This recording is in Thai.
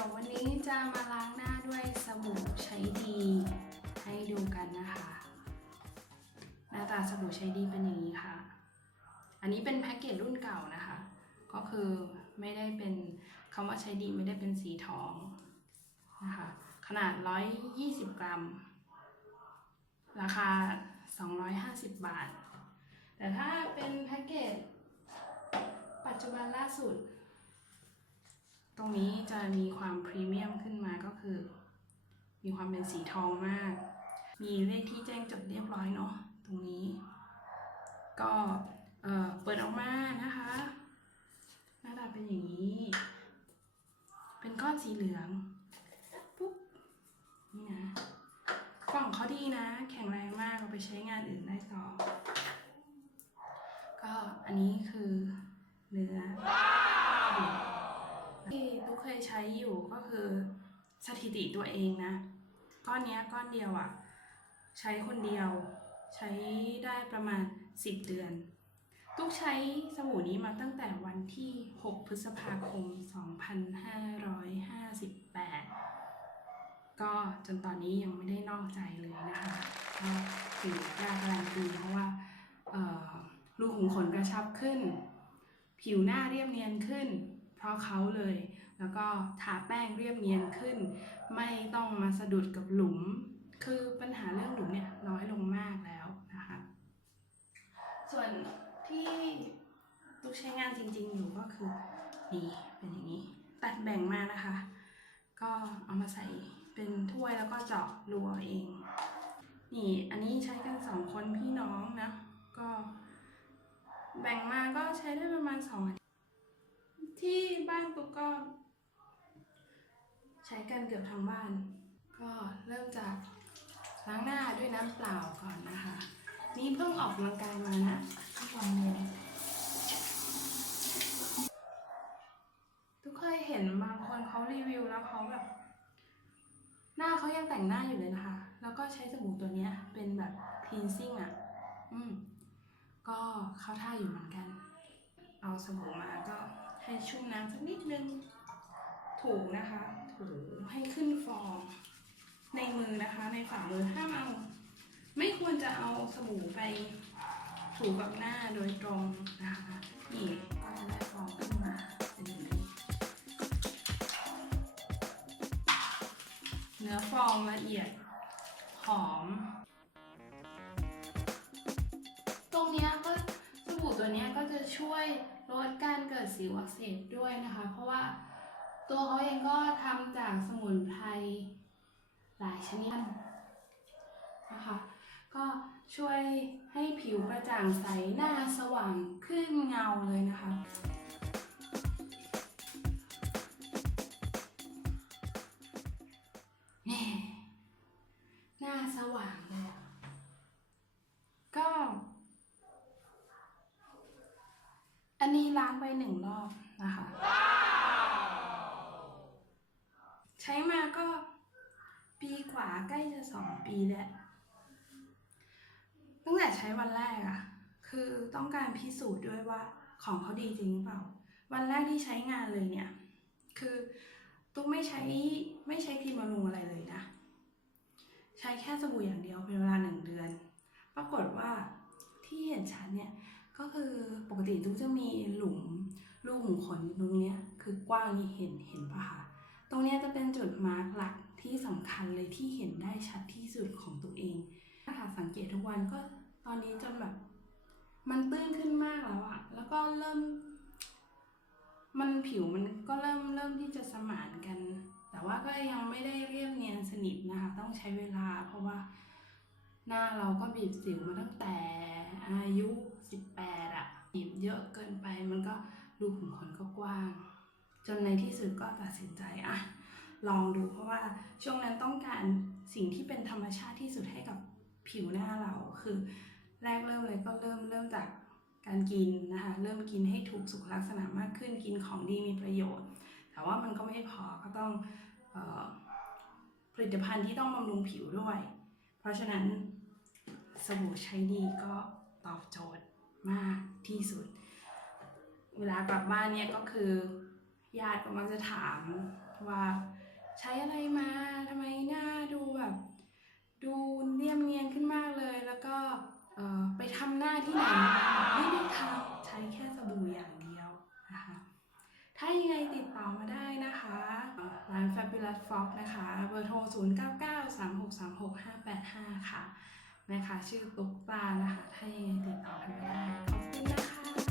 ดี๋ยววันนี้จะมาล้างหน้าด้วยสบู่ใช้ดี ให้ดูกันนะคะ หน้าตาสบู่ใช้ดีเป็นอย่างนี้ค่ะ อันนี้เป็นแพ็กเกจรุ่นเก่านะคะ ก็คือไม่ได้เป็นคำว่าใช้ดีไม่ได้เป็นสีทองนะคะขนาด 120 กรัม ราคา 250 บาท แต่ถ้าเป็นแพ็กเกจปัจจุบันล่าสุด ตรงนี้จะมีความพรีเมียมขึ้นมาก็คือ มีความเป็นสีทองมาก มีเลขที่แจ้งจดเรียบร้อยเนาะตรงนี้ ก็เอ่อเปิดออกมานะคะ หน้าตาเป็นอย่างนี้ เป็นก้อนสีเหลืองปุ๊บนี่นะกล่องเขาดีนะ แข็งแรงมากเอาไปใช้งานอื่นได้ต่อก็อันนี้คือเนื้อ ที่ตุ๊กเคยใช้อยู่ก็คือสถิติตัวเองนะ ก้อนเนี้ยก้อนเดียวอะ่ะ ใช้คนเดียว ใช้ได้ประมาณ 10 เดือนตุ๊กใช้สบู่นี้มาตั้งแต่วันที่ 6 พฤษภาคม 2558 ก็จนตอนนี้ยังไม่ได้นอกใจเลยนะคะก็ถือกล้าการันตีเพราะว่ารูขุมขนกระชับขึ้น ผิวหน้าเรียบเนียนขึ้น เพราะเขาเลย แล้วก็ทาแป้งเรียบเนียนขึ้น ไม่ต้องมาสะดุดกับหลุม คือปัญหาเรื่องหลุมเนี่ยน้อยลงมากแล้วนะคะ ส่วนที่ตุกใช้งานจริงๆอยู่ก็คือนี่เป็นอย่างนี้ตัดแบ่งมานะคะ ก็เอามาใส่เป็นถ้วยแล้วก็เจาะรูเอาเองนี่อันนี้ใช้กันสองคนพี่น้องนะ ก็แบ่งมาก็ใช้ได้ประมาณสองอา ที่บ้านตุ๊กก็ ใช้กันเกือบทั้งบ้าน ก็เริ่มจากล้างหน้าด้วยน้ำเปล่าก่อนนะคะ นี่เพิ่งออกกำลังกายมานะทุกวันเลยทุกเคยเห็นบางคนเขารีวิวแล้วเขาแบบ หน้าเขายังแต่งหน้าอยู่เลยนะคะ แล้วก็ใช้สบู่ตัวเนี้ยเป็นแบบ cleansing อะ อืม ก็เข้าท่าอยู่เหมือนกัน เอาสบู่มาก็ ให้ชุ่มน้ำสักนิดนึง ถูนะคะ ถูให้ขึ้นฟองในมือนะคะ ในฝ่ามือห้ามเอา ไม่ควรจะเอาสบู่ไปถูกับหน้าโดยตรงนะคะนี่ก็จะได้ฟองขึ้นมาเป็นอย่างนี้เนื้อฟองละเอียดหอม ตรงนี้ก็ ตัวนี้ก็จะช่วยลดการเกิดสิวอักเสบด้วยนะคะ เพราะว่าตัวเขาเองก็ทำจากสมุนไพรหลายชนิดนะคะก็ช่วยให้ผิวกระจ่างใสหน้าสว่างขึ้นเงาเลยนะคะ นนี้ล้างไปหนึ่งรอบนะคะ ใช้มาก็ปีกว่าใกล้จะสองปีแล้ว ตั้งแต่ใช้วันแรกอะคือต้องการพิสูจน์ด้วยว่าของเขาดีจริงหรือเปล่า วันแรกที่ใช้งานเลยเนี่ย คือตุ๊กไม่ใช้ไม่ใช้ครีมบำรุงอะไรเลยนะ ใช้แค่สบู่อย่างเดียวเป็นเวลาหนึ่งเดือน ปรากฏว่าที่เห็นชัดเนี่ย ก็คือปกติตุ๊กจะมีหลุมรูขุมขนตรงเนี้ยคือกว้างนี่เห็นเห็นปะคะตรงเนี้ยจะเป็นจุดมาร์กหลักที่สำคัญเลยที่เห็นได้ชัดที่สุดของตัวเองถ้าหากสังเกตทุกวันก็ตอนนี้จนแบบมันตื้นขึ้นมากแล้วอะแล้วก็เริ่ม มันผิวมันก็เริ่มเริ่มที่จะสมานกัน แต่ว่าก็ยังไม่ได้เรียบเนียนสนิทนะคะ ต้องใช้เวลาเพราะว่า หน้าเราก็บีบสิวมาตั้งแต่อายุ 18อะบีบเยอะเกินไปมันก็รูขุมขนก็กว้าง จนในที่สุดก็ตัดสินใจอะลองดูเพราะว่าช่วงนั้นต้องการสิ่งที่เป็นธรรมชาติที่สุดให้กับผิวหน้าเราคือ แรกเริ่มเลยก็เริ่มเริ่มจากการกินนะคะเริ่มกินให้ถูกสุขลักษณะมากขึ้นกินของดีมีประโยชน์ แต่ว่ามันก็ไม่พอก็ต้องออผลิตภัณฑ์ที่ต้องบำรุงผิวด้วย เพราะฉะนั้น สบู่ใช้ดีก็ตอบโจทย์มากที่สุด เวลากลับบ้านเนี่ยก็คือญาติก็มักจะถามว่าใช้อะไรมาทำไมหน้าดูแบบดูเนียมเนียนขึ้นมากเลย แล้วก็ไปทำหน้าที่ไหนไม่ได้ทำใช้แค่สบู่อย่างเดียวนะคะถ้ายังไงติดต่อมาได้นะคะร้าน Fabulous Fox นะคะ เบอร์โทร 0 9 9 3 6 3 6 5 8 5 ค่ะ นะคะ ชื่อตุ๊กตานะคะ ให้ติดต่อกันได้ขอบคุณนะคะ